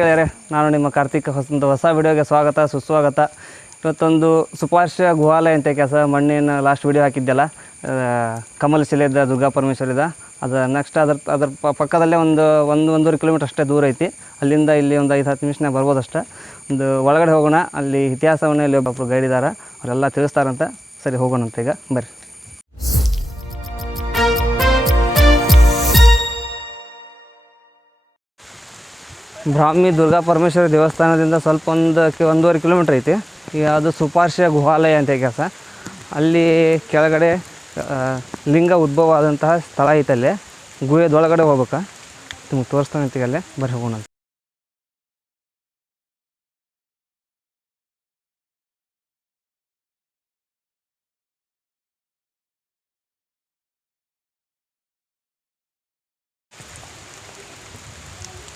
ಗೆಳೆಯರೆ, ನಾನು ನಿಮ್ಮ ಕಾರ್ತಿಕ್ ಹೊಸಂತ ಹೊಸ ವಿಡಿಯೋಗೆ ಸ್ವಾಗತ, ಸುಸ್ವಾಗತ. ಇವತ್ತೊಂದು ಸುಪಾರ್ಶ ಗುಹಾಲಯ ಅಂತ ಕೆಲಸ ಮಣ್ಣಿನ ಲಾಸ್ಟ್ ವಿಡಿಯೋ ಹಾಕಿದ್ದೆಲ್ಲ ಕಮಲ್ ಶಿಲೆದ, ದುರ್ಗಾ ಪರಮೇಶ್ವರಿದ. ಅದು ನೆಕ್ಸ್ಟ್ ಅದ್ರ ಅದ್ರ ಪಕ್ಕದಲ್ಲೇ ಒಂದು ಒಂದು, ಒಂದೂವರೆ ಕಿಲೋಮೀಟ್ರ್ ಅಷ್ಟೇ ದೂರ ಐತಿ. ಅಲ್ಲಿಂದ ಇಲ್ಲಿ ಒಂದು ಐದು, ಹತ್ತು ನಿಮಿಷನಾಗ ಬರ್ಬೋದು ಅಷ್ಟೇ ಒಂದು ಒಳಗಡೆ ಹೋಗೋಣ, ಅಲ್ಲಿ ಇತಿಹಾಸವನ್ನೇ ಇಲ್ಲಿ ಒಬ್ಬೊಬ್ರು ಗೈಡ್ ಇದ್ದಾರೆ ಅವರೆಲ್ಲ ತಿಳಿಸ್ತಾರಂತೆ. ಸರಿ, ಹೋಗೋಣಂತ ಈಗ. ಬರ್ರಿ. ಬ್ರಾಹ್ಮಿ ದುರ್ಗಾ ಪರಮೇಶ್ವರಿ ದೇವಸ್ಥಾನದಿಂದ ಸ್ವಲ್ಪ ಒಂದು ಒಂದೂವರೆ ಕಿಲೋಮೀಟ್ರ್ ಐತಿ. ಅದು ಸುಪಾರ್ಶ್ಯ ಗುಹಾಲಯ ಅಂತ ಕೆಲಸ ಅಲ್ಲಿ ಕೆಳಗಡೆ ಲಿಂಗ ಉದ್ಭವ ಆದಂತಹ ಸ್ಥಳ ಐತೆ ಅಲ್ಲಿ. ಗುಹೆದೊಳಗಡೆ ಹೋಗ್ಬೇಕಾ. ನಿಮ್ಗೆ ತೋರಿಸ್ತಾನೆ ಅಲ್ಲೇ ಬರ್ರಿ ಹೋಗೋಣ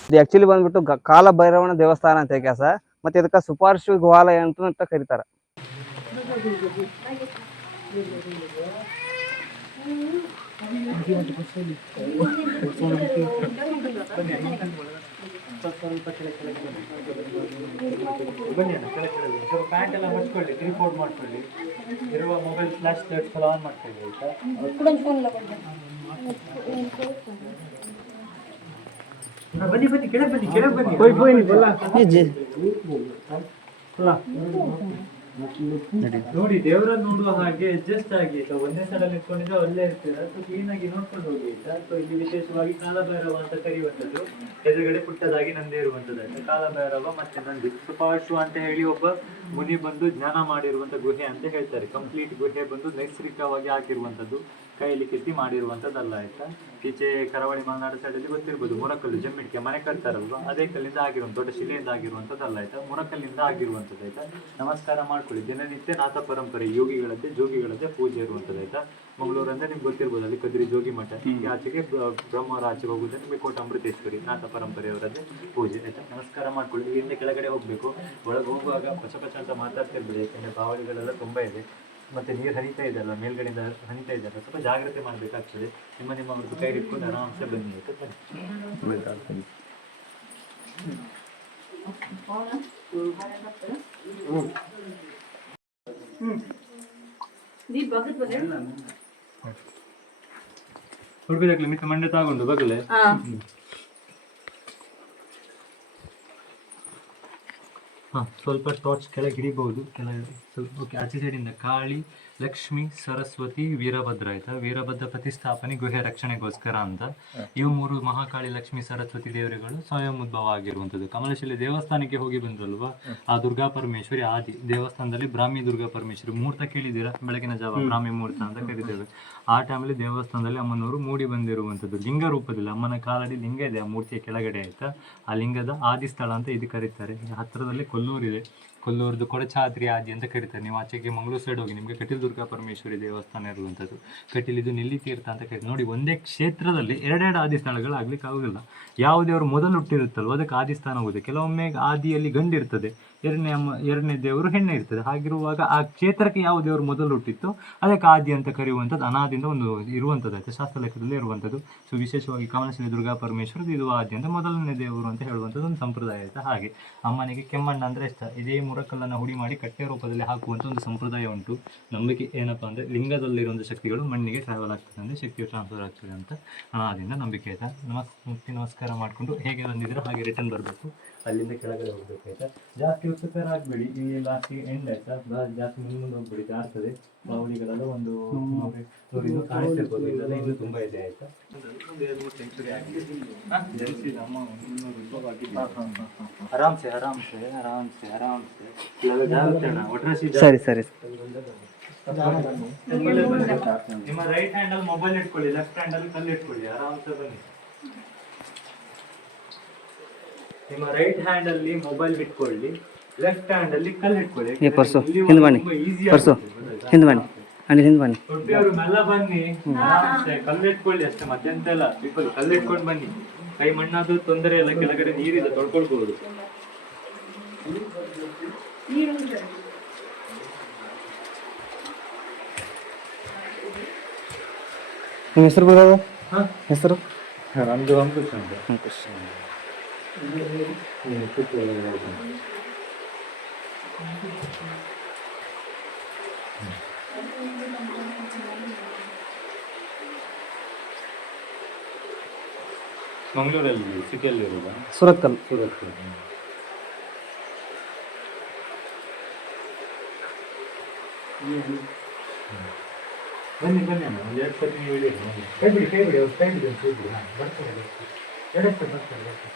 ಇದು ಆಕ್ಚುಲಿ ಬಂದ್ಬಿಟ್ಟು ಕಾಲ ಭೈರವನ ದೇವಸ್ಥಾನ ಅಂತ ಕೆಲಸ ಮತ್ತೆ ಇದಕ್ಕೆ ಸುಪಾರ್ಶು ಗುಹಾಲಯ ಅಂತ ಅಂತ ಪ್ಯಾಂಟ್ ಮಾಡ್ಕೊಳ್ಳಿ ಇರುವ ಮೊಬೈಲ್ ಫ್ಲಾಶ್ ಆನ್ ಮಾಡ್ಕೊಳ್ಳಿ ಆಯ್ತಾ ಬನ್ನಿ ಬನ್ನಿ ಕೆಳಗೆ ಬನ್ನಿ ಕೆಳಗೆ ಬನ್ನಿ. ಅಲ್ಲ. ನೋಡಿ ದೇವರನ್ನ ನೋಡುವ ಹಾಗೆ ಅಡ್ಜಸ್ಟ್ ಆಗಿ ಆಯ್ತಾ ಒಂದೇ ಸಲ ನಿಂತ್ಕೊಂಡಿದ್ರೆ ಒಳ್ಳೆ ಇರ್ತೀರ? ಸೊ ಕ್ಲೀನ್ ಆಗಿ ನೋಡ್ಕೊಂಡು ಹೋಗಿ ಅಥವಾ ಸೊ ಇಲ್ಲಿ ವಿಶೇಷವಾಗಿ ಕಾಲಭೈರವ ಅಂತ ಕರೆಯುವಂಥದ್ದು ಎದುರುಗಡೆ ಪುಟ್ಟದಾಗಿ ನಂದೇ ಇರುವಂಥದ್ದು ಆಯ್ತಾ? ಕಾಲಭೈರವ ಮತ್ತೆ ನಂದಿ. ಸುಪಾರ್ಶು ಅಂತ ಹೇಳಿ ಒಬ್ಬ ಮುನಿ ಬಂದು ಜ್ಞಾನ ಮಾಡಿರುವಂತ ಗುಹೆ ಅಂತ ಹೇಳ್ತಾರೆ. ಕಂಪ್ಲೀಟ್ ಗುಹೆ ಬಂದು ನೈಸರ್ಗಿಕವಾಗಿ ಹಾಕಿರುವಂಥದ್ದು. ಕೈಯಲ್ಲಿ ಕೆತ್ತಿ ಮಾಡಿರುವಂಥದ್ದಲ್ಲ ಆಯ್ತಾ? ಈಚೆ ಕರಾವಳಿ ಮಲೆನಾಡು ಸೈಡಲ್ಲಿ ಗೊತ್ತಿರ್ಬೋದು, ಮುರಕಲ್ಲು ಜಮ್ಮಿಡಿಕೆ ಮನೆ ಕಟ್ತಾರಲ್ವ? ಅದೇ ಕಲ್ಲಿಂದ ಆಗಿರುವಂಥ ದೊಡ್ಡ ಶಿಲೆಯಿಂದ ಆಗಿರುವಂಥದ್ದಲ್ಲ ಆಯ್ತಾ? ಮುರಕಲ್ಲಿಂದ ಆಗಿರುವಂಥದ್ದು ಆಯ್ತಾ? ನಮಸ್ಕಾರ ಮಾಡ್ಕೊಳ್ಳಿ. ದಿನನಿತ್ಯ ನಾಥ ಪರಂಪರೆ, ಯೋಗಿಗಳದ್ದೇ, ಜೋಗಿಗಳದ್ದೇ ಪೂಜೆ ಇರುವಂಥದ್ದು ಆಯ್ತಾ? ಮಂಗಳೂರು ಅಂದ್ರೆ ನಿಮ್ಗೆ ಗೊತ್ತಿರ್ಬೋದು, ಅಲ್ಲಿ ಕದ್ರಿ ಜೋಗಿ ಮಠ. ಹೀಗೆ ಆಚೆಗೆ ಬ್ರ- ಬ್ರಹ್ಮರ ಆಚೆಗೆ ಹೋಗುದು ನಿಮಗೆ ಕೋಟ ಅಮೃತೇಶ್ವರಿ ನಾಥ ಪರಂಪರೆಯವರದ್ದೇ ಪೂಜೆ, ಆಯ್ತಾ? ನಮಸ್ಕಾರ ಮಾಡ್ಕೊಳ್ಳಿ. ಇಲ್ಲಿಂದ ಕೆಳಗಡೆ ಹೋಗ್ಬೇಕು. ಒಳಗೆ ಹೋಗುವಾಗ ಪಚ ಅಂತ ಮಾತಾಡ್ತಿರ್ಬೋದು, ಯಾಕಂದ್ರೆ ಬಾವಳಿಗಳೆಲ್ಲ ತುಂಬಾ ಇದೆ. ಮತ್ತೆ ನೀರು ಹರಿತಾ ಇದೆ ಅಲ್ಲ ಮೇಲ್ಗಡೆಯಿಂದ ಹರಿತಾ ಇದೆ ಅಲ್ಲ ಸ್ವಲ್ಪ ಜಾಗ್ರತೆ ಮಾಡಬೇಕಾಗ್ತದೆ. ನಿಮ್ಮ ನಿಮ್ಮ ಒಂದು ಕೈ ಇಟ್ಕೊಂಡು ಆರಾಮ್ಸೆ ಬನ್ನಿ ಆಯ್ತಾ ಬನ್ನಿ. ಹುಡುಗಿದಾಗ್ಲಿ ಮಿಕ್ಕ ಮಂಡೆ ತಗೊಂಡು ಬಗ್ಲೆ ಹಾ. ಸ್ವಲ್ಪ ಟಾರ್ಚ್ ಕೆಳಗೆ ಹಿಡಿಬಹುದು ಕೆಳಗೆ. ಓಕೆ ಆಚೆ ಸೈಡಿಂದ ಕಾಳಿ ಲಕ್ಷ್ಮಿ ಸರಸ್ವತಿ ವೀರಭದ್ರ ಆಯ್ತಾ? ವೀರಭದ್ರ ಪ್ರತಿಷ್ಠಾಪನೆ ಗುಹೆ ರಕ್ಷಣೆಗೋಸ್ಕರ ಅಂತ. ಇವು ಮೂರು ಮಹಾಕಾಳಿ ಲಕ್ಷ್ಮಿ ಸರಸ್ವತಿ ದೇವರುಗಳು ಸ್ವಯಂ ಉದ್ಭವ ಆಗಿರುವಂಥದ್ದು ಕಮಲಶಿಲೆ ದೇವಸ್ಥಾನಕ್ಕೆ ಹೋಗಿ ಬಂದ್ರಲ್ವಾ? ಆ ದುರ್ಗಾ ಪರಮೇಶ್ವರಿ ಆದಿ ದೇವಸ್ಥಾನದಲ್ಲಿ ಬ್ರಾಹ್ಮಿ ದುರ್ಗಾ ಪರಮೇಶ್ವರಿ ಮುಹೂರ್ತ ಕೇಳಿದ್ದೀರಾ? ಬೆಳಗಿನ ಜಾವ ಬ್ರಾಹ್ಮಿ ಮುಹೂರ್ತ ಅಂತ ಕರಿತೇವೆ. ಆ ಟೈಮಲ್ಲಿ ದೇವಸ್ಥಾನದಲ್ಲಿ ಅಮ್ಮನವರು ಮೂಡಿ ಬಂದಿರುವಂಥದ್ದು. ಲಿಂಗ ರೂಪದಲ್ಲಿ ಅಮ್ಮನ ಕಾಲಡಿ ಲಿಂಗ ಇದೆ ಆ ಮೂರ್ತಿಯ ಕೆಳಗಡೆ ಆಯ್ತಾ? ಆ ಲಿಂಗದ ಆದಿ ಸ್ಥಳ ಅಂತ ಇದು ಕರೀತಾರೆ. ಹತ್ತಿರದಲ್ಲಿ ಕೊಲ್ಲೂರಿದೆ. ಕೊಲ್ಲೂರ್ದು ಕೊಡಚಾದ್ರಿ ಆದಿ ಅಂತ ಕರೀತಾರೆ. ನೀವು ಆಚೆಗೆ ಮಂಗಳೂರು ಸೈಡ್ ಹೋಗಿ, ನಿಮಗೆ ಕಟೀಲ್ ದುರ್ಗಾ ಪರಮೇಶ್ವರಿ ದೇವಸ್ಥಾನ ಇರುವಂಥದ್ದು. ಕಟೀಲ್ ಇದು ನಿಲ್ಲಿ ತೀರ್ಥ ಅಂತ ಕರೀತಾರೆ. ನೋಡಿ, ಒಂದೇ ಕ್ಷೇತ್ರದಲ್ಲಿ ಎರಡೆರಡು ಆದಿ ಸ್ಥಾನಗಳು ಆಗ್ಲಿಕ್ಕೆ ಆಗೋದಿಲ್ಲ. ಯಾವುದೇ ಅವರು ಮೊದಲು ಹುಟ್ಟಿರುತ್ತಲ್ವ, ಅದಕ್ಕೆ ಆದಿ ಸ್ಥಾನ ಹೋಗುತ್ತೆ. ಕೆಲವೊಮ್ಮೆ ಆದಿಯಲ್ಲಿ ಗಂಡಿರ್ತದೆ. ಎರಡನೇ ಅಮ್ಮ ಎರಡನೇ ದೇವರು ಹೆಣ್ಣೆ ಇರ್ತದೆ. ಹಾಗಿರುವಾಗ ಆ ಕ್ಷೇತ್ರಕ್ಕೆ ಯಾವ ದೇವರು ಮೊದಲು ಹುಟ್ಟಿತ್ತು ಅದಕ್ಕೆ ಆದಿ ಅಂತ ಕರೆಯುವಂಥದ್ದು ಅನಾದಿಂದ ಒಂದು ಇರುವಂಥದ್ದು ಶಾಸ್ತ್ರ ಲೆಕ್ಕದಲ್ಲಿ ಇರುವಂಥದ್ದು. ಸೊ, ವಿಶೇಷವಾಗಿ ಕಮಲಶ್ರೀ ದುರ್ಗಾ ಪರಮೇಶ್ವರದು ಇದು ಆದಿ ಅಂತ ಮೊದಲನೇ ದೇವರು ಅಂತ ಹೇಳುವಂಥದ್ದು ಒಂದು ಸಂಪ್ರದಾಯ ಆಯ್ತು. ಹಾಗೆ ಅಮ್ಮನಿಗೆ ಕೆಮ್ಮಣ್ಣ ಅಂದ್ರೆ ಇಷ್ಟ. ಇದೇ ಮುರಕಲ್ಲನ್ನು ಹುಡಿ ಮಾಡಿ ಕಟ್ಟೆ ರೂಪದಲ್ಲಿ ಹಾಕುವಂಥ ಒಂದು ಸಂಪ್ರದಾಯ ಉಂಟು. ನಂಬಿಕೆ ಏನಪ್ಪ ಅಂದ್ರೆ ಲಿಂಗದಲ್ಲಿರುವಂಥ ಶಕ್ತಿಗಳು ಮಣ್ಣಿಗೆ ಟ್ರಾವೆಲ್ ಆಗ್ತದೆ ಅಂದರೆ ಶಕ್ತಿಯು ಟ್ರಾನ್ಸ್ಫರ್ ಆಗ್ತದೆ ಅಂತ ಅನಾದಿಂದ ನಂಬಿಕೆ ಆಯ್ತಾ. ನಮಸ್ ನಮಸ್ಕಾರ ಮಾಡಿಕೊಂಡು ಹೇಗೆ ಬಂದಿದ್ರೆ ಹಾಗೆ ರಿಟರ್ನ್ ಬರಬೇಕು. ಅಲ್ಲಿಂದ ಕೆಳಗಡೆ ಹೋಗ್ಬೇಕು ಆಯ್ತಾ? ಜಾಸ್ತಿ ಉತ್ಸುಕರ ಆಗಬೇಡಿ. ಈ ಲಾಸ್ಟ್ ಎಂಡ್ ಆಯ್ತಾ? ಜಾಸ್ತಿ ಮುಂದೆ ಹೋಗ್ಬೇಡಿ. ಜಾರ್ತದೆ ಬಾವಳಿಗಳೆಲ್ಲ ಒಂದು ಇದು ಕಾಣಿಸ್ತಿರ್ಬೋದು. ಇದೆಲ್ಲ ಇನ್ನೂ ತುಂಬ ಇದೆ ಆಯ್ತಾ. ಆರಾಮ್ಸೆ ಆರಾಮ್ಸೆ ಆರಾಮ್ಸೆ ಆರಾಮ್ಸೆ. ಸರಿ ಸರಿ. ನಿಮ್ಮ ರೈಟ್ ಹ್ಯಾಂಡ್ ಅಲ್ಲಿ ಮೊಬೈಲ್ ಇಟ್ಕೊಳ್ಳಿ ಲೆಫ್ಟ್ ಹ್ಯಾಂಡ್ ಅಲ್ಲಿ ಕಲ್ಲು ಇಟ್ಕೊಳ್ಳಿ ಆರಾಮ್ಸೆ ಬನ್ನಿ. ನಿಮ್ಮ ರೈಟ್ ಹ್ಯಾಂಡ್ ಅಲ್ಲಿ ಮೊಬೈಲ್ ಇಟ್ಕೊಳ್ಳಿ ಲೆಫ್ಟ್ ಹ್ಯಾಂಡ್ ಅಲ್ಲಿ ಕಲ್ಲು ಇಟ್ಕೊಳ್ಳಿ ಏ ಪರ್ಸು ಹಿಂದ್ ಬನ್ನಿ ಪರ್ಸು ಹಿಂದ್ ಹಿಂದೆ ಬನ್ನಿ ಅಣ್ಣ ಹಿಂದೆ ಬನ್ನಿ ದೊಡ್ಡವರು ಮೆಲ್ಲ ಬನ್ನಿ ಅಷ್ಟೇ ಕಲ್ಲು ಇಟ್ಕೊಳ್ಳಿ ಅಷ್ಟೇ ಮತ್ತೆಂತ ಇಲ್ಲ ಪೀಪಲ್ ಕಲ್ಲು ಇಟ್ಕೊಂಡು ಬನ್ನಿ. ಕೈ ಮಣ್ಣಾದ್ರು ತೊಂದರೆ ಇಲ್ಲ ಕೆಳಗಡೆ ನೀರಿಲ್ಲ ತೊಳ್ಕೊಳ್ಬಹುದು ನಿಮ್ಮ ಹೆಸರು ಬರೋದು ಹಾ? ಹೆಸರು? ನಮ್ದು ಅಂಕುಶ್ ಅಂತ. ಅಂಕುಶ್ ಹ್ಮ್, ಸುತ್ತು ಒಳಗೆ ಹೋಗ್ತಾನೆ. ಮಂಗಳೂರಲ್ಲಿ ಸಿಟಿಯಲ್ಲಿ ಇರೋದಾ ಸುರತ್ಕಲ್ ಸೂರತ್ ಬನ್ನಿ ಬನ್ನಿ ಅಣ್ಣ ಒಂದು ಎರಡು ಸತಿ ನೀವು ಹೇಳಿ ಕೈ ಬಿಡಿ ಕೈ ಬಿಡಿ ಅವ್ರು ಕೈ ಬಿಡಿ ಅಂತ ಹೇಳ್ಬಿಡಿ ಹಾಂ ಬರ್ತಾರೆ ಬರ್ತಾರೆ ಎರಡು ಸತಿ ಬರ್ತಾರೆ ಬರ್ತಾರೆ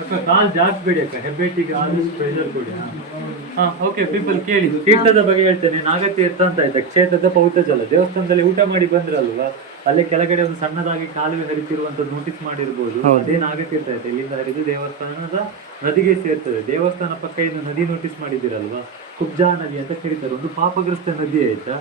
ಅಕ್ಕ ಕಾಲ್ ಜಾಸ್ತಿ ಬೇಡಿ ಅಕ್ಕ ಹೆಬ್ಬೆಟ್ಟಿಗೆ ಆದಷ್ಟು ಪ್ರೆಷರ್ ಕೊಡಿ ಹಾ. ಓಕೆ ಪೀಪಲ್ ಕೇಳಿ. ತೀರ್ಥದ ಬಗ್ಗೆ ಹೇಳ್ತೇನೆ ನಾಗತೀರ್ಥ ಅಂತ ಆಯ್ತಾ? ಕ್ಷೇತ್ರದ ಪವಿತ್ರ ಜಲ ದೇವಸ್ಥಾನದಲ್ಲಿ ಊಟ ಮಾಡಿ ಬಂದ್ರಲ್ವಾ? ಅಲ್ಲೇ ಕೆಳಗಡೆ ಒಂದು ಸಣ್ಣದಾಗಿ ಕಾಲುವೆ ಹರಿತಿರುವಂತ ನೋಟಿಸ್ ಮಾಡಿರ್ಬೋದು. ಅದೇ ನಾಗತೀರ್ಥ ಆಯ್ತಾ? ಇಲ್ಲಿಂದ ಹರಿದು ದೇವಸ್ಥಾನದ ನದಿಗೆ ಸೇರ್ತದೆ. ದೇವಸ್ಥಾನ ಪಕ್ಕ ಇನ್ನು ನದಿ ನೋಟಿಸ್ ಮಾಡಿದಿರಲ್ವಾ ಕುಬ್ಜಾ ನದಿ ಅಂತ ಕರೀತಾರೆ. ಒಂದು ಪಾಪಗ್ರಸ್ತ ನದಿ ಆಯ್ತಾ?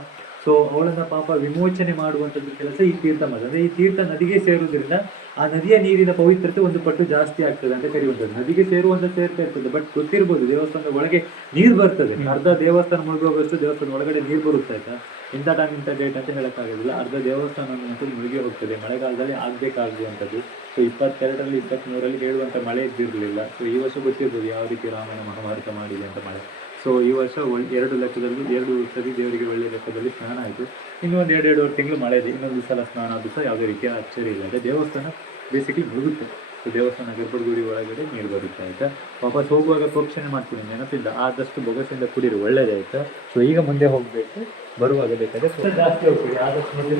ಸೊ ಅವಳನ್ನ ಪಾಪ ವಿಮೋಚನೆ ಮಾಡುವಂತದ್ದು ಕೆಲಸ ಈ ತೀರ್ಥ ಮಾಡೋದು ಅಂದ್ರೆ ಈ ತೀರ್ಥ ನದಿಗೆ ಸೇರುವುದರಿಂದ ಆ ನದಿಯ ನೀರಿನ ಪವಿತ್ರತೆ ಒಂದು ಪಟ್ಟು ಜಾಸ್ತಿ ಆಗ್ತದೆ ಅಂತ ಕರೆಯುವಂಥದ್ದು ನದಿಗೆ ಸೇರುವಂತ ಸೇರ್ತಾ ಇರ್ತದೆ ಬಟ್ ಗೊತ್ತಿರ್ಬೋದು ದೇವಸ್ಥಾನದ ಒಳಗೆ ನೀರು ಬರ್ತದೆ. ಅರ್ಧ ದೇವಸ್ಥಾನ ಮುಳುಗೋಗಷ್ಟು ದೇವಸ್ಥಾನ ಒಳಗಡೆ ನೀರು ಬರುತ್ತೆ ಆಯ್ತಾ? ಇಂಥ ಟೈಮ್ ಇಂಥ ಡೇಟ್ ಅಂತ ಹೇಳೋಕ್ಕಾಗೋದಿಲ್ಲ. ಅರ್ಧ ದೇವಸ್ಥಾನ ಅನ್ನುವಂಥದ್ದು ಮುಳುಗಿ ಹೋಗ್ತದೆ. ಮಳೆಗಾಲದಲ್ಲಿ ಆಗ್ಬೇಕಾಗುವಂಥದ್ದು. ಸೊ ಇಪ್ಪತ್ತೆರಡರಲ್ಲಿ, ಇಪ್ಪತ್ತ್ಮೂರರಲ್ಲಿ ಹೇಳುವಂಥ ಮಳೆ ಇದ್ದಿರಲಿಲ್ಲ. ಸೊ ಈ ವರ್ಷ ಗೊತ್ತಿರ್ಬೋದು ಯಾವ ರೀತಿ ರಾಮಾಯಣ ಮಹಾಭಾರತ ಮಾಡಿದೆ ಅಂತ ಮಳೆ. ಸೊ ಈ ವರ್ಷ ಒಳ್ ಎರಡು ಲೆಕ್ಕದಲ್ಲಿ ಎರಡು ಸರಿ ದೇವರಿಗೆ ಒಳ್ಳೆ ಲೆಕ್ಕದಲ್ಲಿ ಸ್ನಾನ ಆಯಿತು. ಇನ್ನೂ ಒಂದು ಎರಡು ಎರಡೂವರೆ ತಿಂಗಳು ಮಳೆ ಇದೆ. ಇನ್ನೊಂದು ಸಲ ಸ್ನಾನ ಆದ್ರೂ ಸಹ ಯಾವುದೇ ರೀತಿಯ ಅಚ್ಚರಿ ಇಲ್ಲ. ಅದೇ ದೇವಸ್ಥಾನ ಬೇಸಿಕಲಿ ಮುಳುಗುತ್ತೆ. ಸೊ ದೇವಸ್ಥಾನ ಗರ್ಭಗುಡಿ ಒಳಗಡೆ ನೀರು ಬರುತ್ತೆ ಆಯಿತಾ? ವಾಪಸ್ ಹೋಗುವಾಗ ಪ್ರೋಕ್ಷಣೆ ಮಾಡ್ತೀನಿ ನೆನಪಿಲ್ಲ. ಆದಷ್ಟು ಬೊಗಸೆಯಿಂದ ಕುಡಿಯಿರಿ ಒಳ್ಳೇದೇ ಆಯಿತಾ? ಸೊ ಈಗ ಮುಂದೆ ಹೋಗಬೇಕು. ಬರುವಾಗ ಬೇಕಾದ್ರೆ ಸ್ವಲ್ಪ ಜಾಸ್ತಿ ಹೋಗ್ತೀವಿ ಆದಷ್ಟು ಮುಂದೆ?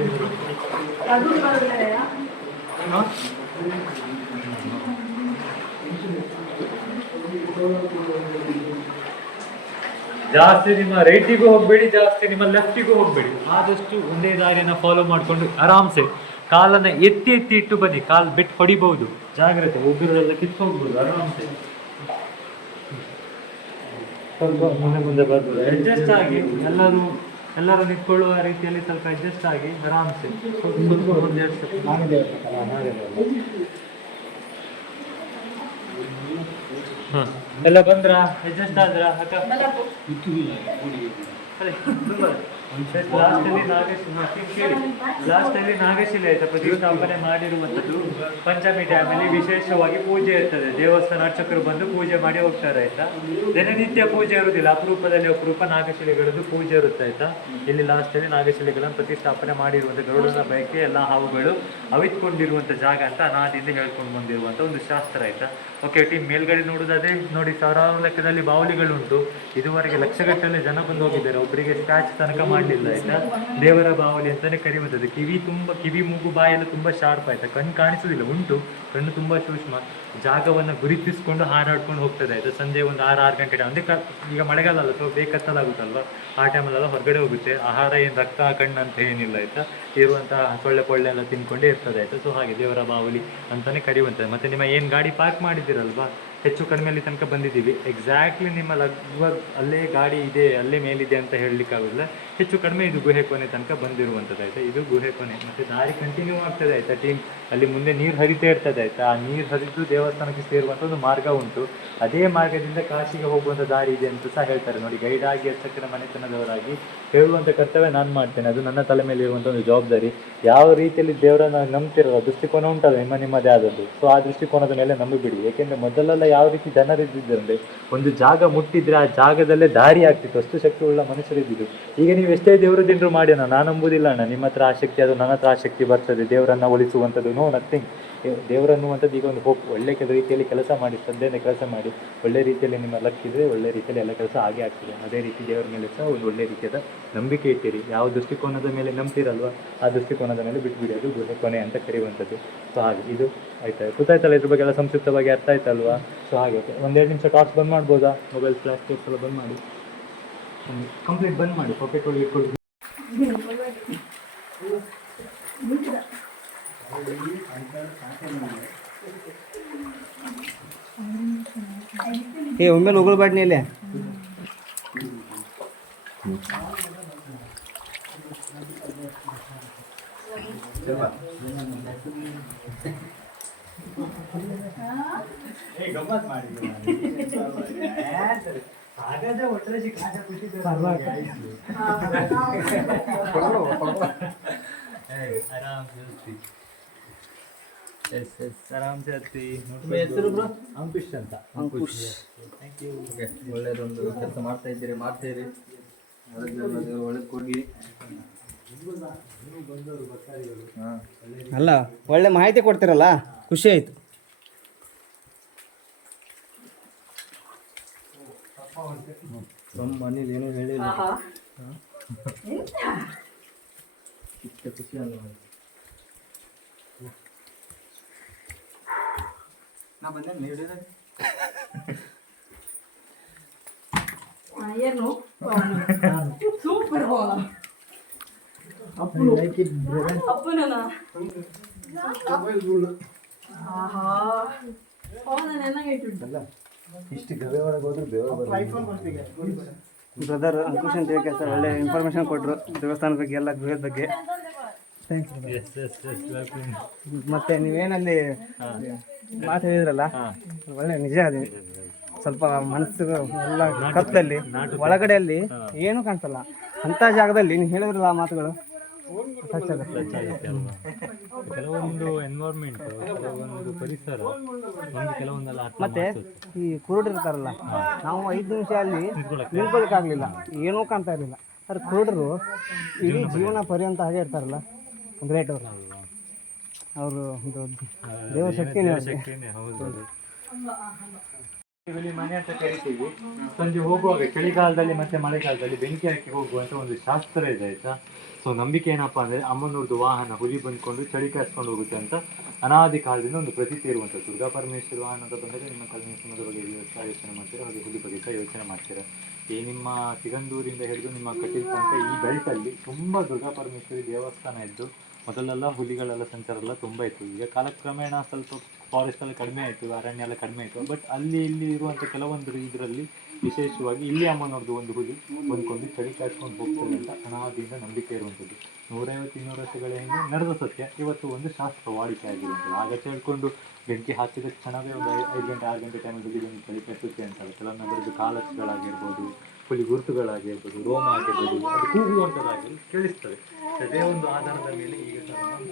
ಜಾಸ್ತಿ ನಿಮ್ಮ ರೈಟಿಗೂ ಹೋಗಬೇಡಿ ಜಾಸ್ತಿ ನಿಮ್ಮ ಲೆಫ್ಟಿಗೂ ಹೋಗಬೇಡಿ. ಆದಷ್ಟು ಒಂದೇ ದಾರಿಯನ್ನು ಫಾಲೋ ಮಾಡಿಕೊಂಡು ಆರಾಮ್ಸೆ. ಕಾಲನ್ನ ಎತ್ತಿ ಎತ್ತಿ ಇಟ್ಟು ಬನ್ನಿ ಕಾಲು ಬಿಟ್ಟು ಹೊಡಿಬಹುದು. ಜಾಗ್ರತೆ ಒಬ್ಬರೆಲ್ಲ ಕಿತ್ತು ಹೋಗ್ಬೋದು ಆರಾಮ್ಸೆ. ಸ್ವಲ್ಪ ಮುಂದೆ ಮುಂದೆ ಬರ್ಬೋದು. ಅಡ್ಜಸ್ಟ್ ಆಗಿ ಎಲ್ಲರೂ ಎಲ್ಲರೂ ನಿಂತ್ಕೊಳ್ಳುವ ರೀತಿಯಲ್ಲಿ ಸ್ವಲ್ಪ ಅಡ್ಜಸ್ಟ್ ಆಗಿ ಆರಾಮ್ಸೆ. ಹ. ಎಲ್ಲ ಬಂದ್ರ? ಅಡ್ಜಸ್ಟ್ ಆದ್ರ ಅಕ್ಕ? ಲಾಸ್ಟ್ ಅಲ್ಲಿ ನಾಗೇಶ್ ಲಾಸ್ಟ್ ಅಲ್ಲಿ ನಾಗಶಿಲೆ ಆಯ್ತಾ? ಪ್ರತಿಷ್ಠಾಪನೆ ಮಾಡಿರುವಂತದ್ದು ಪಂಚಮಿ ಟೈಮಲ್ಲಿ ವಿಶೇಷವಾಗಿ ಪೂಜೆ ಇರ್ತದೆ. ದೇವಸ್ಥಾನ ಅರ್ಚಕರು ಬಂದು ಪೂಜೆ ಮಾಡಿ ಹೋಗ್ತಾರೆ, ಆಯ್ತಾ? ದಿನನಿತ್ಯ ಪೂಜೆ ಇರುವುದಿಲ್ಲ. ಅಪರೂಪದಲ್ಲಿ ಅಪರೂಪ ನಾಗಶಿಲೆಗಳದ್ದು ಪೂಜೆ ಇರುತ್ತೆ, ಆಯ್ತಾ? ಇಲ್ಲಿ ಲಾಸ್ಟ್ ಅಲ್ಲಿ ನಾಗಶಿಲೆಗಳನ್ನು ಪ್ರತಿಷ್ಠಾಪನೆ ಮಾಡಿರುವಂತ ಗರುಡನ ಬಯಕೆ, ಎಲ್ಲ ಹಾವುಗಳು ಅವಿತ್ಕೊಂಡಿರುವಂತ ಜಾಗ ಅಂತ ನಾದಿಂದ ಹೇಳ್ಕೊಂಡು ಬಂದಿರುವಂತ ಒಂದು ಶಾಸ್ತ್ರ, ಆಯ್ತಾ? ಓಕೆ ಟೀಮ್ ಮೇಲ್ಗಡೆ ನೋಡೋದಾದ್ರೆ ನೋಡಿ, ಸಾವಿರಾರು ಲೆಕ್ಕದಲ್ಲಿ ಬಾವಲಿಗಳುಂಟು. ಇದುವರೆಗೆ ಲಕ್ಷಗಟ್ಟಲೆ ಜನ ಬಂದು ಹೋಗಿದ್ದಾರೆ. ಒಬ್ಬರಿಗೆ ಸ್ಕ್ರಾಚ್ ತನಕ ಮಾಡಲಿಲ್ಲ, ಆಯ್ತಾ? ದೇವರ ಬಾವಲಿ ಅಂತಾನೆ ಕರೆಯುವಂಥದ್ದು. ಕಿವಿ ತುಂಬ, ಕಿವಿ ಮೂಗು ಬಾಯೆಲ್ಲ ತುಂಬ ಶಾರ್ಪ್ ಆಯ್ತಾ? ಕಣ್ಣು ಕಾಣಿಸೋದಿಲ್ಲ ಉಂಟು. ಕಣ್ಣು ತುಂಬ ಸೂಕ್ಷ್ಮ. ಜಾಗವನ್ನು ಗುರುತಿಸ್ಕೊಂಡು ಹಾರಾಡ್ಕೊಂಡು ಹೋಗ್ತದೆ, ಆಯ್ತಾ? ಸಂಜೆ ಒಂದು ಆರು ಆರು ಗಂಟೆ. ಅಂದ್ರೆ ಈಗ ಮಳೆಗಾಲ ಅಲ್ಲ ಸೊ ಬೇಕತ್ತಲಾಗುತ್ತಲ್ವ ಆ ಟೈಮಲ್ಲೆಲ್ಲ ಹೊರಗಡೆ ಹೋಗುತ್ತೆ. ಆಹಾರ ಏನು ರಕ್ತ, ಕಣ್ಣು ಅಂತ ಏನಿಲ್ಲ, ಆಯ್ತಾ? ಇರುವಂತಹ ಸೊಳ್ಳೆ ಪೊಳ್ಳೆ ಎಲ್ಲ ತಿನ್ಕೊಂಡೇ ಇರ್ತದೆ, ಆಯ್ತಾ? ಸೊ ಹಾಗೆ ದೇವರ ಬಾವಲಿ ಅಂತಾನೆ ಕರೆಯುವಂಥದ್ದು. ಮತ್ತೆ ನಿಮ್ಮ ಏನು ಗಾಡಿ ಪಾರ್ಕ್ ಮಾಡಿದ್ದೀರಲ್ವಾ? ಹೆಚ್ಚು ಕಡಿಮೆ ಅಲ್ಲಿ ತನಕ ಬಂದಿದ್ದೀವಿ. ಎಕ್ಸಾಕ್ಟ್ಲಿ ನಿಮ್ಮ ಲಗ್ಭಗ್ ಅಲ್ಲೇ ಗಾಡಿ ಇದೆ, ಅಲ್ಲೇ ಮೇಲಿದೆ ಅಂತ ಹೇಳಲಿಕ್ಕಾಗೋದಿಲ್ಲ. ಹೆಚ್ಚು ಕಡಿಮೆ ಇದು ಗುಹೆ ಕೊನೆ ತನಕ ಬಂದಿರುವಂಥದ್ದು ಆಯಿತಾ? ಇದು ಗುಹೆ ಕೊನೆ. ಮತ್ತು ದಾರಿ ಕಂಟಿನ್ಯೂ ಆಗ್ತದೆ ಆಯಿತಾ ಟೀಮ್ ಅಲ್ಲಿ ಮುಂದೆ ನೀರು ಹರಿತೇ ಇರ್ತದೆ ಆಯಿತಾ? ಆ ನೀರು ಹರಿದು ದೇವಸ್ಥಾನಕ್ಕೆ ಸೇರುವಂಥ ಒಂದು ಮಾರ್ಗ ಉಂಟು. ಅದೇ ಮಾರ್ಗದಿಂದ ಕಾಶಿಗೆ ಹೋಗುವಂಥ ದಾರಿ ಇದೆ ಅಂತ ಸಹ ಹೇಳ್ತಾರೆ. ನೋಡಿ ಗೈಡ್ ಆಗಿ ಅರ್ಚಕರ ಮನೆತನದವರಾಗಿ ಹೇಳುವಂಥ ಕರ್ತವ್ಯ ನಾನು ಮಾಡ್ತೇನೆ. ಅದು ನನ್ನ ತಲೆ ಮೇಲೆ ಇರುವಂಥ ಒಂದು ಜವಾಬ್ದಾರಿ. ಯಾವ ರೀತಿಯಲ್ಲಿ ದೇವರನ್ನ ನಂಬ್ತಿರೋ ದೃಷ್ಟಿಕೋನ ಉಂಟಲ್ಲ ನಿಮ್ಮ ನಿಮ್ಮದೇ ಆದದ್ದು. ಸೊ ಆ ದೃಷ್ಟಿಕೋನದ ಮೇಲೆ ನಂಬಿಬಿಡಿ. ಏಕೆಂದರೆ ಮೊದಲೆಲ್ಲ ಯಾವ ರೀತಿ ಜನರಿದ್ದಿದ್ದಂದ್ರೆ ಒಂದು ಜಾಗ ಮುಟ್ಟಿದ್ರೆ ಆ ಜಾಗದಲ್ಲೇ ದಾರಿ ಆಗ್ತಿತ್ತು, ಅಷ್ಟು ಶಕ್ತಿ ಉಳ್ಳ ಮನುಷ್ಯರಿದ್ದಿದ್ದು ಈಗ ನೀವು ಎಷ್ಟೇ ದೇವರ ದಿನರು ಮಾಡಿ ನಾನು ನಂಬುದಿಲ್ಲ ಅಣ್ಣ, ನಿಮ್ಮ ಹತ್ರ ಶಕ್ತಿ ಅದು ನನ್ನ ಹತ್ರ ಶಕ್ತಿ ಬರ್ತದೆ, ದೇವರನ್ನ ಉಳಿಸುವಂಥದ್ದು ನೋ ನಥಿಂಗ್ ದೇವರನ್ನುವಂಥದ್ದು ಈಗ ಒಂದು ಹೋಪ್ ಒಳ್ಳೆ ರೀತಿಯಲ್ಲಿ ಕೆಲಸ ಮಾಡಿ, ಶ್ರದ್ಧೆಯಿಂದ ಕೆಲಸ ಮಾಡಿ, ಒಳ್ಳೆ ರೀತಿಯಲ್ಲಿ ನಿಮ್ಮ ಲಕ್ ಇದ್ದರೆ ಒಳ್ಳೆ ರೀತಿಯಲ್ಲಿ ಎಲ್ಲ ಕೆಲಸ ಹಾಗೆ ಆಗ್ತದೆ. ಅದೇ ರೀತಿ ದೇವರ ಮೇಲೆ ಸಹ ಒಂದು ಒಳ್ಳೆ ರೀತಿಯಾದ ನಂಬಿಕೆ ಇಟ್ಟಿರಿ. ಯಾವ ದೃಷ್ಟಿಕೋನದ ಮೇಲೆ ನಂಬ್ತಿರಲ್ವ, ಆ ದೃಷ್ಟಿಕೋನದ ಮೇಲೆ ಬಿಟ್ಬಿಡಿ ಅದು ಗುಹೆ ಕೊನೆ ಅಂತ ಕರೆಯುವಂಥದ್ದು. ಸೊ ಹಾಗೆ, ಇದು ಆಯ್ತಾ? ಗೊತ್ತಾಯ್ತಲ್ಲ ಇದ್ರ ಬಗ್ಗೆ ಎಲ್ಲ ಸಂಕ್ಷಿಪ್ತವಾಗಿ ಅರ್ಥ ಆಯ್ತಲ್ವಾ? ಸೊ ಹಾಗೆ ಒಂದೆರಡು ನಿಮಿಷ ಟಾರ್ಚ್ ಬಂದ್ ಮಾಡ್ಬೋದಾ? ಮೊಬೈಲ್ ಫ್ಲಾಶ್ ಕೇಸ್ ಎಲ್ಲ ಬಂದ್ ಮಾಡಿ. ಕಂಪ್ಲೀಟ್ ಬಂದ್ ಮಾಡಿ ಪಾಕೆಟ್ ಒಳಗೆ ಇಟ್ಕೊಳ್ಳಿ ಏ ಒಮ್ಮೆಲೆ ಉಗುಳ್ಬಾಡ್ನಿ ಇಲ್ಲಿ ಆರಾಮ್ ಎಸ್ ಎಸ್ ಹತ್ತಿ ಹೆಸರು ಬ್ರೋ? ಅಂಕುಶ್ ಅಂತ. ಅಂಕುಶ್. ಥ್ಯಾಂಕ್ ಯು ಓಕೆ ಒಳ್ಳೇದೊಂದು ಕೆಲಸ ಮಾಡ್ತಾ ಇದ್ದೀರಿ ಮಾಡ್ತೀರಿ ಒಳ್ಳೇದು ಕೊಡಿ ಅಲ್ಲ ಒಳ್ಳೆ ಮಾಹಿತಿ ಕೊಡ್ತಿರಲ್ಲ? ಖುಷಿ ಆಯ್ತು. ನಮ್ಮ ಮನೇಲಿ ಏನೂ ಹೇಳಿಲ್ಲ. ಇಷ್ಟ ಖುಷಿ ಅಲ್ಲ ನಾ ಬಂದೆ ನೀಡಿದ್ರೆ ಏನು? ಸೂಪರ್ ಅಪ್ಪನ. ಆಹಾ. ಅವನ ಇಷ್ಟು ಗವೆ ಒಳಗೆ ಹೋದ್ರೆ ಬೇರೆ ಬ್ರದರ್ ಅಂಕುಶ್ ಅಂತ ಹೇಳಿ ಸರ್ ಒಳ್ಳೆ ಇನ್ಫಾರ್ಮೇಶನ್ ಕೊಟ್ಟರು ದೇವಸ್ಥಾನದ ಬಗ್ಗೆ ಎಲ್ಲ ಗೃಹದ ಬಗ್ಗೆ. ಎಸ್ ಎಸ್ ಎಸ್ ವೆಲ್ಕಮ್ ಮತ್ತೆ ನೀವೇನಲ್ಲಿ ಮಾತು ಹೇಳಿದ್ರಲ್ಲ? ಒಳ್ಳೆ ನಿಜ ಅದು. ಸ್ವಲ್ಪ ಮನಸ್ಸು ಎಲ್ಲ ಕತ್ತಲ್ಲಿ ಒಳಗಡೆಯಲ್ಲಿ ಏನು ಕಾಣಿಸಲ್ಲ. ಅಂತ ಜಾಗದಲ್ಲಿ ನೀವು ಹೇಳಿದ್ರಲ್ಲ ಆ ಮಾತುಗಳು. ಕೆಲವೊಂದು ಎನ್ವೈರ್ಮೆಂಟ್ ಕೆಲವೊಂದು ಪರಿಸರ ಒಂದು ಕೆಲವೊಂದೆಲ್ಲ ಮತ್ತೆ. ಈ ಕುರುಡಿರ್ತಾರಲ್ಲ ನಾವು ಐದು ನಿಮಿಷ ಅಲ್ಲಿ ನಿಂತ್ಕೊಳ್ಳಿಕ್ಕಾಗಲಿಲ್ಲ ಏನೂ ಕಾಣ್ತಾ ಇರಲಿಲ್ಲ. ಅವ್ರ ಕುರುಡರು ಇಡೀ ಜೀವನ ಪರ್ಯಂತ ಹಾಗೆ ಇರ್ತಾರಲ್ಲ. ಗ್ರೇಟ್ ಅವರು. ಅವರು ಒಂದು ದೇವ ಶಕ್ತಿನೇ ಇಲ್ಲಿ ಮನೆ ಅಂತ ಕರಿತೀವಿ. ಸಂಜೆ ಹೋಗುವಾಗ ಚಳಿಗಾಲದಲ್ಲಿ ಮತ್ತೆ ಮಳೆಗಾಲದಲ್ಲಿ ಬೆಂಕಿ ಹಾಕಿ ಹೋಗುವಂತ ಒಂದು ಶಾಸ್ತ್ರ ಇದೆ ಆಯ್ತಾ? ಸೊ ನಂಬಿಕೆ ಏನಪ್ಪಾ ಅಂದ್ರೆ ಅಮ್ಮನವ್ರದ್ದು ವಾಹನ ಹುಲಿ ಬಂದ್ಕೊಂಡು ಚಳಿ ಕಾಯಿಸ್ಕೊಂಡು ಹೋಗುತ್ತೆ ಅಂತ ಅನಾದಿ ಕಾಲದಿಂದ ಒಂದು ಪ್ರತೀತಿ ಇರುವಂತ ದುರ್ಗಾ ಪರಮೇಶ್ವರ ಅಂತ ಬಂದರೆ ನಿಮ್ಮ ಕಲ್ಮೇಶ್ವರದ ಬಗ್ಗೆ ಯೋಚನೆ ಯೋಚನೆ ಮಾಡ್ತೀರಾ? ಹಾಗೆ ಹುಲಿ ಬಗ್ಗೆ ಸಹ ಯೋಚನೆ ಮಾಡ್ತೀರಾ? ಈ ನಿಮ್ಮ ಸಿಗಂದೂರಿಂದ ಹಿಡಿದು ನಿಮ್ಮ ಕಟೀಲ್ ತನಕ ಈ ಬೆಲ್ಟಲ್ಲಿ ತುಂಬ ದುರ್ಗಾ ಪರಮೇಶ್ವರಿ ದೇವಸ್ಥಾನ ಇದ್ದು ಮೊದಲೆಲ್ಲ ಹುಲಿಗಳೆಲ್ಲ ಸಂಚಾರ ಎಲ್ಲ ತುಂಬ ಇತ್ತು. ಈಗ ಕಾಲಕ್ರಮೇಣ ಸ್ವಲ್ಪ ಫಾರೆಸ್ಟ್ ಎಲ್ಲ ಕಡಿಮೆ ಆಯಿತು, ಅರಣ್ಯ ಎಲ್ಲ ಕಡಿಮೆ ಆಯಿತು. ಬಟ್ ಅಲ್ಲಿ ಇಲ್ಲಿ ಇರುವಂಥ ಕೆಲವೊಂದು ಇದರಲ್ಲಿ ವಿಶೇಷವಾಗಿ ಇಲ್ಲಿ ಅಮ್ಮನವ್ರದ್ದು ಒಂದು ಹುಲಿ ಬಂದ್ಕೊಂಡು ಚಳಿ ಕಾಯ್ಕೊಂಡು ಹೋಗ್ತದೆ ಅಂತ ಅನಾದಿಯಿಂದ ನಂಬಿಕೆ ಇರುವಂಥದ್ದು. ನೂರೈವತ್ತು ಇನ್ನೂರು ವರ್ಷಗಳ ಹಿಂದೆ ನಡೆದ ಸತ್ಯ. ಇವತ್ತು ಒಂದು ಶಾಸ್ತ್ರ ವಾಡಿಕೆ ಆಗಿರುತ್ತೆ ಆಗ ತಿಳ್ಕೊಂಡು ಬೆಂಕಿ ಹಾಕಿದ ಕ್ಷಣವೇ ಒಂದು ಐದು ಗಂಟೆ, ಆರು ಗಂಟೆ ಟೈಮಲ್ಲಿ ಹುಲಿ ಬಂದು ಚಳಿ ಕಾಯಿಸುತ್ತೆ ಅಂತ ಕೆಲವೊಮ್ಮೆ ಅದರದ್ದು ಕಾಲಕ್ಷಗಳಾಗಿರ್ಬೋದು ಹುಲಿ ಗುರುತುಗಳಾಗಿರ್ಬೋದು ರೋಮ ಆಗಿರ್ಬೋದು, ಅದು ಕೂಗುವಂಥದ್ದಾಗಿ ಕೇಳಿಸ್ತದೆ. ಅದೇ ಒಂದು ಆಧಾರದ ಮೇಲೆ ಈಗ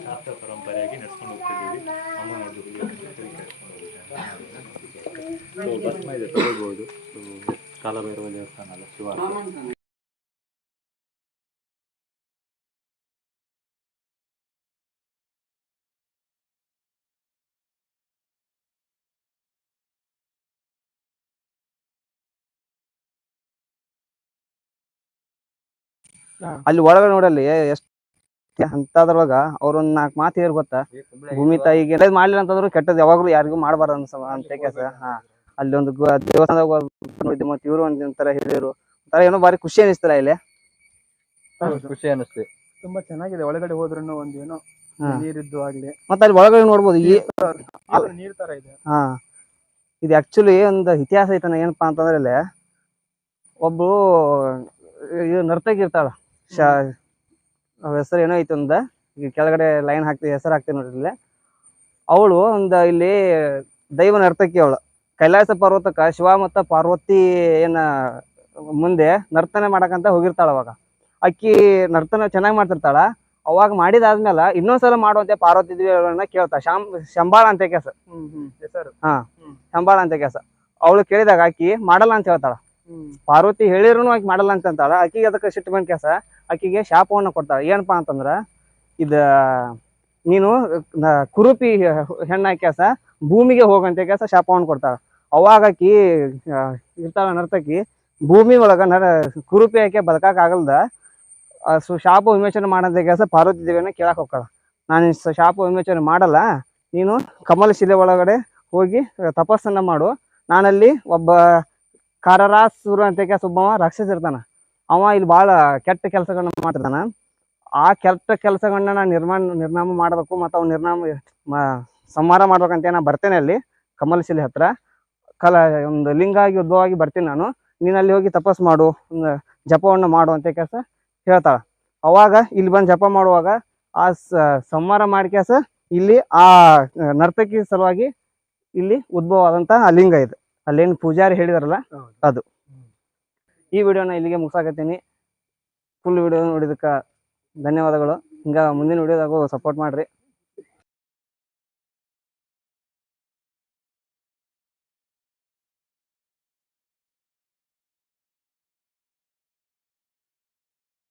ಶಾಸ್ತ್ರ ಪರಂಪರೆಯಾಗಿ ನಡೆಸ್ಕೊಂಡು ಹೋಗ್ತಿದ್ದೀವಿ. ಅಮ್ಮನ ಜೊತೆ ಚಳಿ ಕಾಯಿಸ್ಕೊಂಡು ಹೋಗುತ್ತೆ. ಸೊ ಭಸ್ಮ ಇದೆ ತಗೋಬಹುದು ಸೊ ಕಾಲಭೈರವ ದೇವಸ್ಥಾನ ಅಲ್ಲ ಶಿವ ಅಲ್ಲಿ ಒಳಗ ನೋಡಲ್ಲಿ ಎಷ್ಟು ಅಂತದ್ರೊಳಗ ಅವ್ರೊಂದ್ ನಾಲ್ಕು ಮಾತು ಹೇಳ್ ಗೊತ್ತಾ? ಭೂಮಿ ತಾಯಿಗೆ ಏನಾದ್ರು ಮಾಡ್ಲಿಲ್ಲ ಅಂತಂದ್ರು ಕೆಟ್ಟದ್ ಯಾವಾಗ್ಲೂ ಯಾರಿಗೂ ಮಾಡಬಾರ್ದು ಅನ್ಸ ಅಂತ ಕೆಲಸ. ಹಾ. ಅಲ್ಲಿ ಒಂದು ದೇವಸ್ಥಾನದಾಗ ಮತ್ತೆ ಇವರು ಒಂದ್ ತರ ಹೇಳಿದ್ರು ಒಂಥರ ಏನೋ ಬಾರಿ ಖುಷಿ ಅನಿಸ್ತಲ್ಲ ಇಲ್ಲಿ. ಖುಷಿ ಅನಿಸ್ತಿ ತುಂಬಾ ಚೆನ್ನಾಗಿದೆ. ಒಳಗಡೆ ಹೋದ್ರೂ ಒಂದ್ ಏನೋ. ನೀರಿದ್ದು ಆಗ್ಲಿ. ಮತ್ತೆ ಅಲ್ಲಿ ಒಳಗಡೆ ನೋಡ್ಬೋದು. ಈ ನೀರ್ ತರ ಇದೆ. ಹಾ. ಇದು ಆಕ್ಚುಲಿ ಒಂದು ಇತಿಹಾಸ ಐತನ ಏನಪ್ಪಾ ಅಂತಂದ್ರೆ ಇಲ್ಲಿ ಒಬ್ಬ ಇದು ನರ್ತಕಿ ಇರ್ತಾಳ. ಶಾ ಅವ್ರ ಹೆಸರು ಏನೋ ಐತೆ ಒಂದ. ಈಗ ಕೆಳಗಡೆ ಲೈನ್ ಹಾಕ್ತಿ ಹೆಸರು ಹಾಕ್ತೀನಿ ನೋಡ್ರಿ ಇಲ್ಲಿ. ಅವಳು ಒಂದು ಇಲ್ಲಿ ದೈವ ನರ್ತಕಿ ಅವಳು. ಕೈಲಾಸ ಪರ್ವತಕ್ಕ ಶಿವ ಮತ್ತು ಪಾರ್ವತಿ ಏನ ಮುಂದೆ ನರ್ತನೆ ಮಾಡಕಂತ ಹೋಗಿರ್ತಾಳ ಅವಾಗ. ಅಕ್ಕಿ ನರ್ತನ ಚೆನ್ನಾಗಿ ಮಾಡ್ತಿರ್ತಾಳ. ಅವಾಗ ಮಾಡಿದಾದ್ಮೇಲೆ ಇನ್ನೊಂದ್ಸಲ ಮಾಡುವಂತೆ ಪಾರ್ವತಿ ದೇವಿಗಳನ್ನ ಕೇಳ್ತಾ ಶಾಮ್ ಶಂಬಾಳ ಅಂತ ಕೆಸ. ಹ್ಮ್ ಹ್ಮ್. ಹೆಸರು. ಶಂಬಾಳ ಅಂತ ಕೆಲಸ ಅವಳು ಕೇಳಿದಾಗ ಆಕಿ ಮಾಡಲ್ಲ ಅಂತ ಹೇಳ್ತಾಳ. ಪಾರ್ವತಿ ಹೇಳಿದ್ರು ಆಕಿ ಮಾಡಲ್ಲ ಅಂತ ಅಂತಾಳ. ಆಕಿಗೆ ಅದಕ್ಕೆ ಸಿಟ್ಟು ಬಂದ ಕೆಲಸ ಆಕಿಗೆ ಶಾಪವನ್ನು ಕೊಡ್ತಾಳೆ ಏನಪ್ಪಾ ಅಂತಂದ್ರೆ, ಇದ, ನೀನು ಕುರುಪಿ ಹೆಣ್ಣ ಕೆಲಸ, ಭೂಮಿಗೆ ಹೋಗಂತ ಕೆಲಸ ಶಾಪವನ್ನು ಕೊಡ್ತಾಳೆ. ಅವಾಗ ಆಕಿ ಇರ್ತಾಳ ನರ್ತಕಿ, ಭೂಮಿ ಒಳಗ ನರ, ಕುರುಪಿ ಆಕೆ ಬದುಕಾಗಲ್ದ ಸು, ಶಾಪ ವಿಮೋಚನೆ ಮಾಡಂತ ಕೆಲಸ ಪಾರ್ವತಿ ದೇವಿಯನ್ನ ಕೇಳಕ್ ಹೋಗ್ತಾಳ. ನಾನು ಶಾಪ ವಿಮೋಚನೆ ಮಾಡಲ್ಲ, ನೀನು ಕಮಲ ಶಿಲೆ ಒಳಗಡೆ ಹೋಗಿ ತಪಸ್ಸನ್ನ ಮಾಡು. ನಾನಲ್ಲಿ ಒಬ್ಬ ಕಾರರಾಸುರ ಅಂತ ಕೆಲಸ ಒಬ್ಬ ರಾಕ್ಷಸ ಅವ ಇಲ್ಲಿ ಭಾಳ ಕೆಟ್ಟ ಕೆಲಸಗಳನ್ನ ಮಾಡಿದಾನ ಆ ಕೆಟ್ಟ ಕೆಲಸಗಳನ್ನ ನಾನು ನಿರ್ಮಾಣ ನಿರ್ನಾಮ ಮಾಡಬೇಕು ಮತ್ತು ಅವ್ನ ನಿರ್ನಾಮ ಸಂಹಾರ ಮಾಡ್ಬೇಕಂತ ನಾ ಬರ್ತೇನೆ ಅಲ್ಲಿ ಕಮಲಶಿಲೆ ಹತ್ರ. ಕಲ ಒಂದು ಲಿಂಗ ಆಗಿ ಉದ್ಭವವಾಗಿ ಬರ್ತೀನಿ ನಾನು. ನೀನು ಅಲ್ಲಿ ಹೋಗಿ ತಪಸ್ ಮಾಡು ಜಪವನ್ನು ಮಾಡು ಅಂತ ಕೆಲಸ ಹೇಳ್ತಾಳ. ಅವಾಗ ಇಲ್ಲಿ ಬಂದು ಜಪ ಮಾಡುವಾಗ ಆ ಸ- ಮಾಡಿ ಕೆಸ ಇಲ್ಲಿ ಆ ನರ್ತಕಿ ಸಲುವಾಗಿ ಇಲ್ಲಿ ಉದ್ಭವ ಆದಂತಹ ಆ ಲಿಂಗ ಇದೆ. ಅಲ್ಲೇನು ಪೂಜಾರಿ ಹೇಳಿದಾರಲ್ಲ ಅದು. ಈ ವಿಡಿಯೋನ ಇಲ್ಲಿಗೆ ಮುಗಿಸಾಕತ್ತೀನಿ. ಫುಲ್ ವಿಡಿಯೋ ನೋಡಿದಕ್ಕೆ ಧನ್ಯವಾದಗಳು. ಹಿಂಗೆ ಮುಂದಿನ ವಿಡಿಯೋದಾಗೂ ಸಪೋರ್ಟ್ ಮಾಡ್ರಿ.